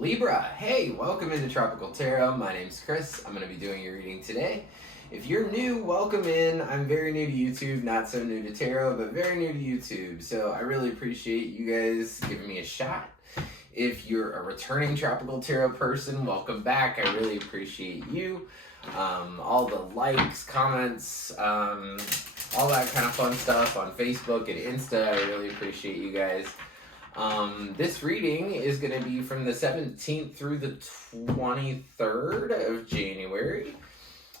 Libra, hey, welcome into Tropical Tarot. My name's Chris. I'm going to be doing your reading today. If you're new, welcome in. I'm very new to YouTube, not so new to tarot, but very new to YouTube. So I really appreciate you guys giving me a shot. If you're a returning Tropical Tarot person, welcome back. I really appreciate you. All the likes, comments, all that kind of fun stuff on Facebook and Insta. I really appreciate you guys. This reading is going to be from the 17th through the 23rd of January.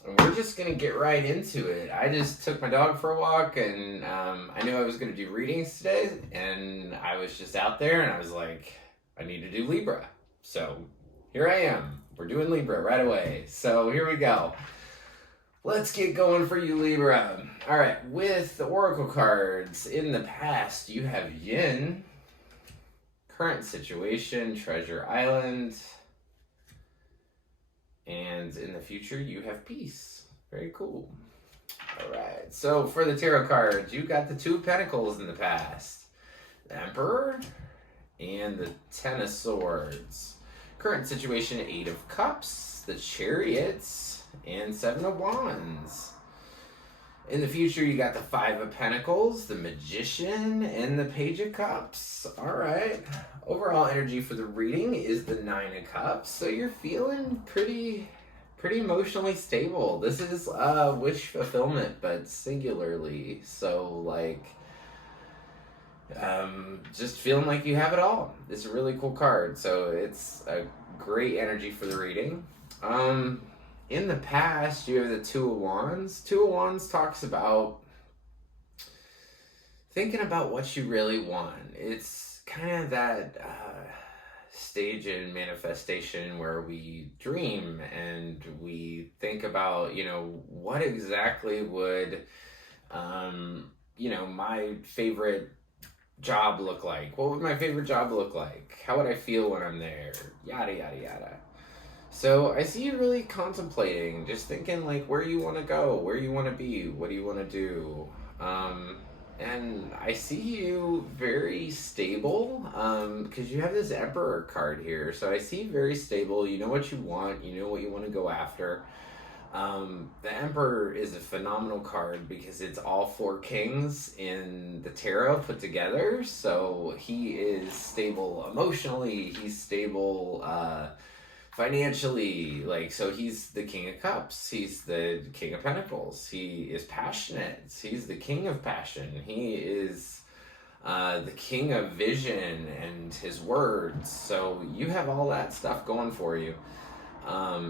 And we're just going to get right into it. I just took my dog for a walk, and I knew I was going to do readings today, and I was just out there, and I was like, I need to do Libra. So here I am. We're doing Libra right away. So here we go. Let's get going for you, Libra. All right, with the Oracle cards, in the past, you have Yin, current situation, Treasure Island, and in the future, you have Peace. Very cool. All right, so for the tarot cards, you got the Two of Pentacles in the past, the Emperor, and the Ten of Swords. Current situation, Eight of Cups, the Chariots, and Seven of Wands. In the future, you got the Five of Pentacles, the Magician, and the Page of Cups. All right. Overall energy for the reading is the Nine of Cups. So you're feeling pretty emotionally stable. This is wish fulfillment, but singularly. So like, just feeling like you have it all. It's a really cool card. So it's a great energy for the reading. In the past, you have the Two of Wands. Two of Wands talks about thinking about what you really want. It's kind of that stage in manifestation where we dream and we think about, what exactly would, my favorite job look like? What would my favorite job look like? How would I feel when I'm there? Yada, yada, yada. So I see you really contemplating, just thinking like where you want to go, where you want to be, what do you want to do? And I see you very stable because you have this Emperor card here. So I see very stable. You know what you want. You know what you want to go after. The Emperor is a phenomenal card because it's all four kings in the tarot put together. So he is stable emotionally. He's stable financially, so he's the King of Cups, he's the King of Pentacles, he is passionate, he's the King of Passion, he is the King of Vision and his words. So you have all that stuff going for you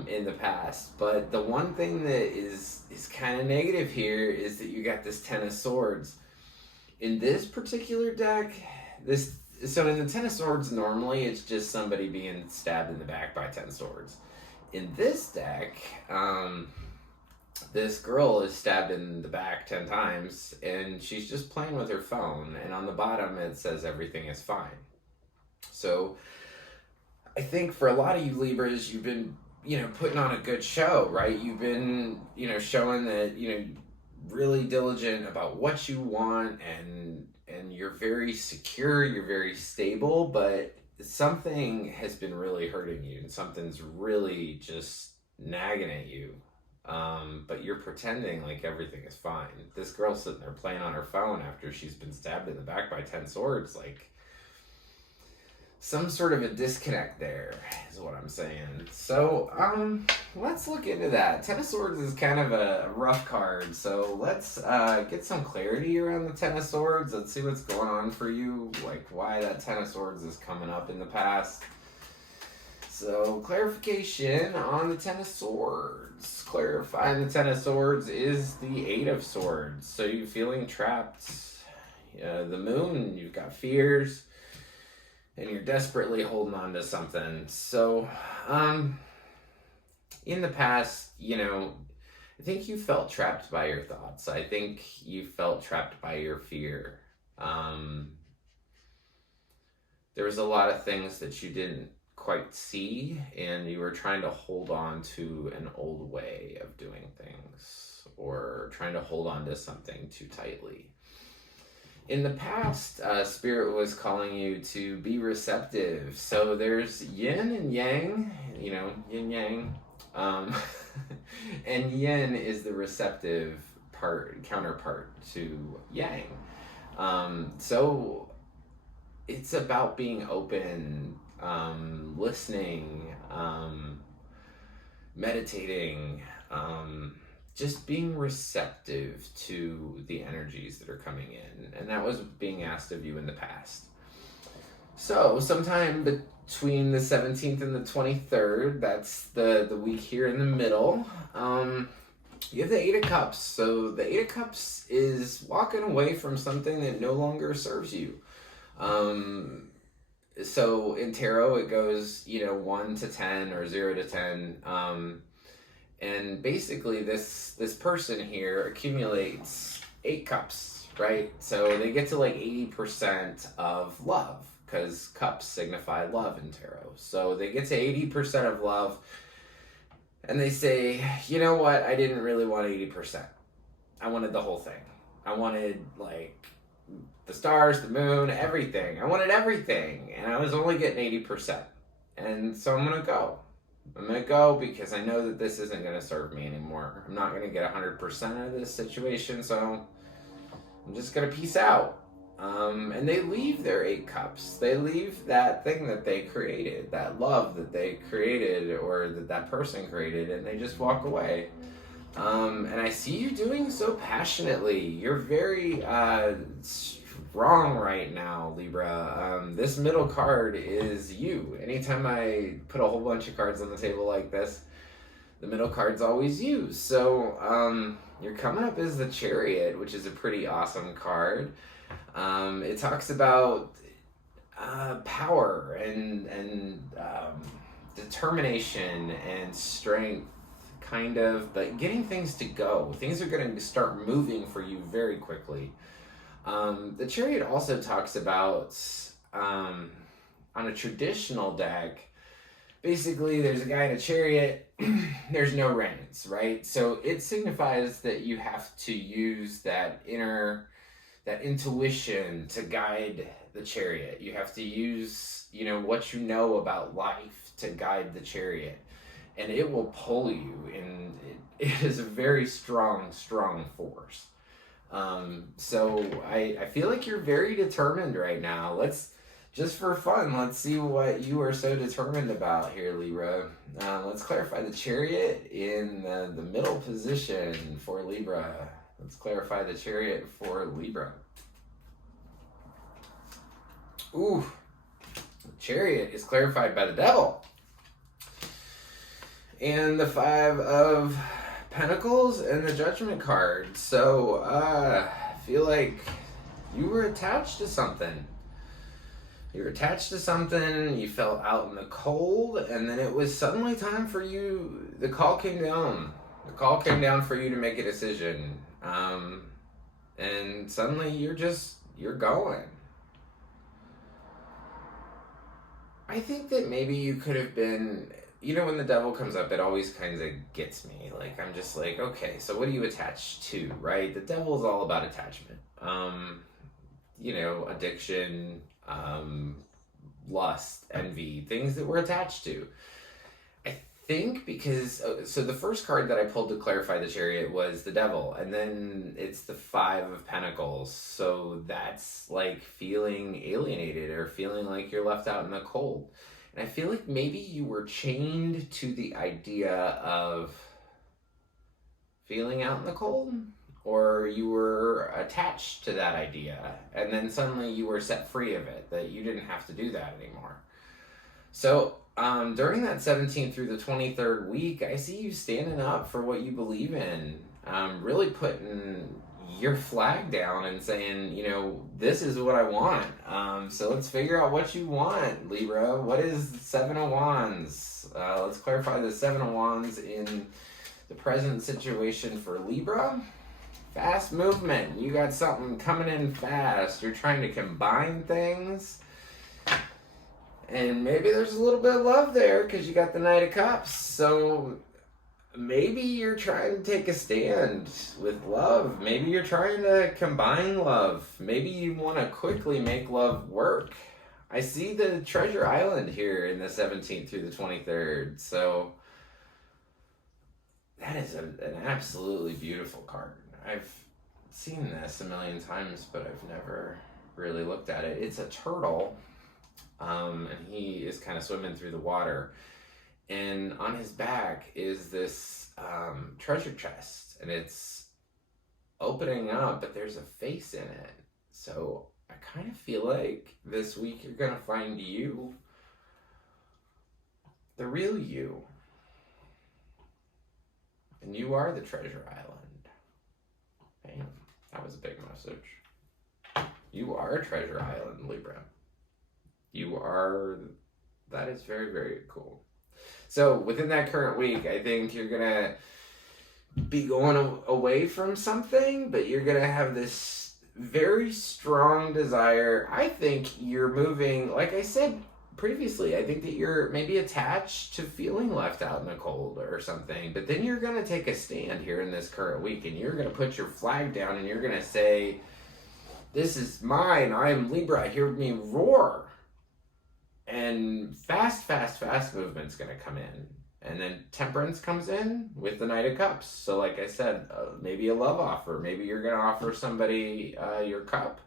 in the past. But the one thing that is kind of negative here is that you got this Ten of Swords. In this particular deck, so in the Ten of Swords, normally it's just somebody being stabbed in the back by 10 swords. In this deck, this girl is stabbed in the back 10 times, and she's just playing with her phone, and on the bottom it says everything is fine. So I think for a lot of you Libras, you've been, putting on a good show, right? You've been, showing that, really diligent about what you want, and you're very secure, you're very stable, but something has been really hurting you, and something's really just nagging at you. But you're pretending like everything is fine. This girl's sitting there playing on her phone after she's been stabbed in the back by 10 swords, some sort of a disconnect there is what I'm saying. So, let's look into that. Ten of Swords is kind of a rough card, so let's get some clarity around the Ten of Swords. Let's see what's going on for you, why that Ten of Swords is coming up in the past. So, clarification on the Ten of Swords. Clarifying the Ten of Swords is the Eight of Swords. So, you're feeling trapped. The Moon, you've got fears, and you're desperately holding on to something. So, in the past, I think you felt trapped by your thoughts. I think you felt trapped by your fear. There was a lot of things that you didn't quite see, and you were trying to hold on to an old way of doing things, or trying to hold on to something too tightly. In the past, Spirit was calling you to be receptive. So there's yin and yang, yin yang. Um, and yin is the receptive counterpart to yang. So it's about being open, listening, meditating, just being receptive to the energies that are coming in. And that was being asked of you in the past. So sometime between the 17th and the 23rd, that's the week here in the middle, you have the Eight of Cups. So the Eight of Cups is walking away from something that no longer serves you. So in tarot, it goes, 1 to 10 or 0 to 10. And basically this person here accumulates 8 cups, right? So they get to like 80% of love, because cups signify love in tarot. So they get to 80% of love, and they say, you know what? I didn't really want 80%. I wanted the whole thing. I wanted like the stars, the moon, everything. I wanted everything, and I was only getting 80%. And so I'm going to go. I'm going to go because I know that this isn't going to serve me anymore. I'm not going to get 100% of this situation, so I'm just going to peace out. And they leave their 8 cups. They leave that thing that they created, that love that they created or that person created, and they just walk away. And I see you doing so passionately. You're very strong right now, Libra. This middle card is you. Anytime I put a whole bunch of cards on the table like this, the middle card's always you. So you're coming up as the Chariot, which is a pretty awesome card. It talks about power and determination and strength, kind of, but getting things to go. Things are going to start moving for you very quickly. The Chariot also talks about, on a traditional deck, basically there's a guy in a chariot, there's no reins, right? So it signifies that you have to use that intuition to guide the chariot. You have to use, what you know about life to guide the chariot. And it will pull you, and it is a very strong force. So I feel like you're very determined right now. Just for fun, let's see what you are so determined about here, Libra. Let's clarify the Chariot in the middle position for Libra. Let's clarify the Chariot for Libra. Ooh, the Chariot is clarified by the Devil. And the 5 of Pentacles and the Judgment card. So, I feel like you were attached to something. You were attached to something, you felt out in the cold, and then it was suddenly time for you, the call came down. The call came down for you to make a decision. And suddenly you're going. I think that maybe you could have been, when the Devil comes up, it always kind of gets me. Like, I'm just like, okay, so what are you attached to, right? The Devil is all about attachment. Addiction, lust, envy, things that we're attached to. I think because, so the first card that I pulled to clarify the Chariot was the Devil, and then it's the 5 of Pentacles. So that's like feeling alienated or feeling like you're left out in the cold. And I feel like maybe you were chained to the idea of feeling out in the cold, or you were attached to that idea, and then suddenly you were set free of it, that you didn't have to do that anymore. So during that 17th through the 23rd week, I see you standing up for what you believe in, really putting your flag down and saying, this is what I want. So let's figure out what you want, Libra. What is 7 of Wands? Let's clarify the 7 of Wands in the present situation for Libra. Fast movement. You got something coming in fast. You're trying to combine things. And maybe there's a little bit of love there because you got the Knight of Cups. So maybe you're trying to take a stand with love. Maybe you're trying to combine love. Maybe you want to quickly make love work. I see the Treasure Island here in the 17th through the 23rd. So that is an absolutely beautiful card. I've seen this a million times, but I've never really looked at it. It's a turtle, and he is kind of swimming through the water. And on his back is this treasure chest, and it's opening up, but there's a face in it. So I kind of feel like this week you're going to find you, the real you. And you are the Treasure Island. Bam. That was a big message. You are a Treasure Island, Libra. You are... That is very, very cool. So within that current week, I think you're going to be going away from something, but you're going to have this very strong desire. I think you're moving, like I said previously, I think that you're maybe attached to feeling left out in the cold or something, but then you're going to take a stand here in this current week, and you're going to put your flag down, and you're going to say, this is mine. I am Libra. Hear me roar. And fast movement's going to come in. And then Temperance comes in with the Knight of Cups. So like I said, maybe a love offer. Maybe you're going to offer somebody your cup,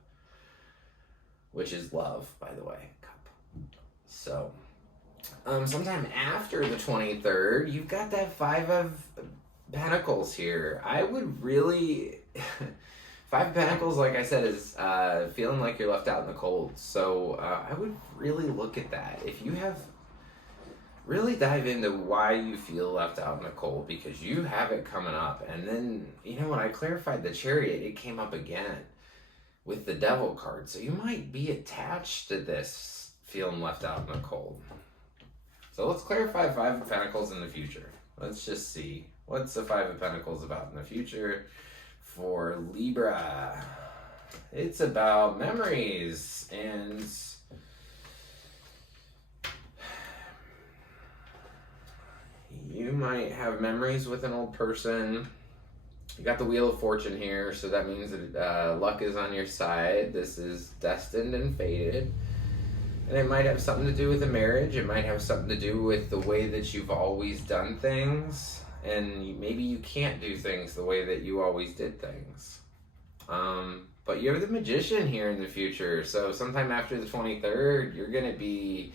which is love, by the way, cup. So sometime after the 23rd, you've got that Five of Pentacles here. I would really... Five of Pentacles, like I said, is feeling like you're left out in the cold. So I would really look at that. If you have, really dive into why you feel left out in the cold, because you have it coming up. And then, you know, when I clarified the Chariot, it came up again with the Devil card. So you might be attached to this feeling left out in the cold. So let's clarify Five of Pentacles in the future. Let's just see. What's the Five of Pentacles about in the future? For Libra, it's about memories, and you might have memories with an old person. You got the Wheel of Fortune here, so that means that luck is on your side. This is destined and fated, and it might have something to do with a marriage. It might have something to do with the way that you've always done things. And maybe you can't do things the way that you always did things. But you're the Magician here in the future. So sometime after the 23rd, you're going to be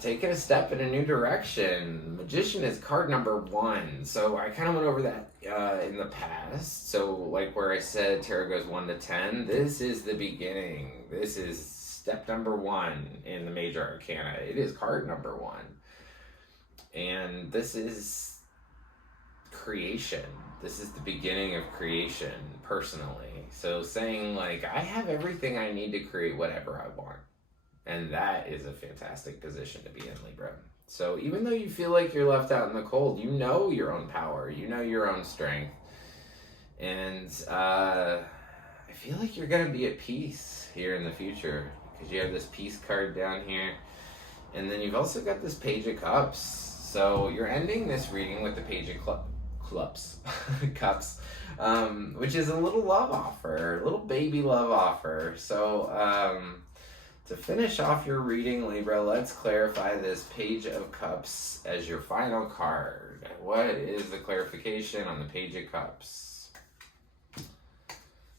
taking a step in a new direction. Magician is card number 1. So I kind of went over that in the past. So like where I said tarot goes 1 to 10, this is the beginning. This is step number 1 in the Major Arcana. It is card number 1. And this is creation. This is the beginning of creation, personally. So saying, like, I have everything I need to create whatever I want. And that is a fantastic position to be in, Libra. So even though you feel like you're left out in the cold, you know your own power. You know your own strength. And I feel like you're going to be at peace here in the future. Because you have this peace card down here. And then you've also got this Page of Cups. So you're ending this reading with the Page of Cups, which is a little love offer, a little baby love offer. So to finish off your reading, Libra, let's clarify this Page of Cups as your final card. What is the clarification on the Page of Cups?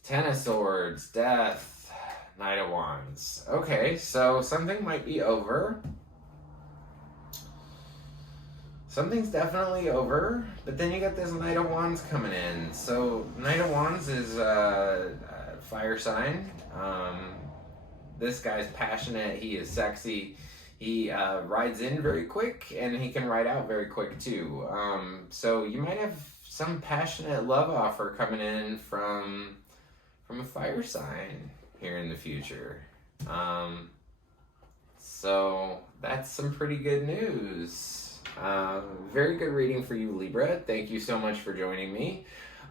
Ten of Swords, Death, Knight of Wands. Okay, so something might be over. Something's definitely over, but then you got this Knight of Wands coming in. So Knight of Wands is a fire sign. This guy's passionate. He is sexy. He rides in very quick, and he can ride out very quick too. So you might have some passionate love offer coming in from a fire sign here in the future. So that's some pretty good news. Very good reading for you, Libra. Thank you so much for joining me.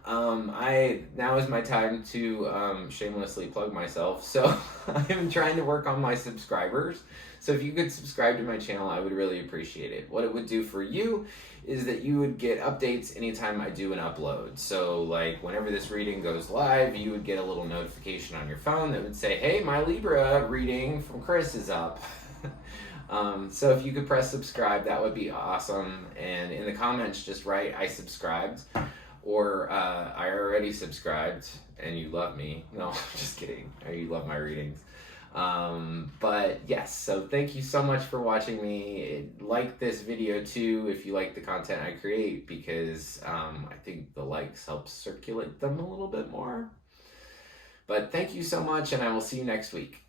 Now is my time to shamelessly plug myself. So I'm trying to work on my subscribers. So if you could subscribe to my channel, I would really appreciate it. What it would do for you is that you would get updates anytime I do an upload. So like whenever this reading goes live, you would get a little notification on your phone that would say, hey, my Libra reading from Chris is up. So if you could press subscribe, that would be awesome. And in the comments, just write, I subscribed, or I already subscribed and you love me. No, just kidding. Or you love my readings. But yes, so thank you so much for watching me. Like this video too if you like the content I create, because I think the likes help circulate them a little bit more. But thank you so much, and I will see you next week.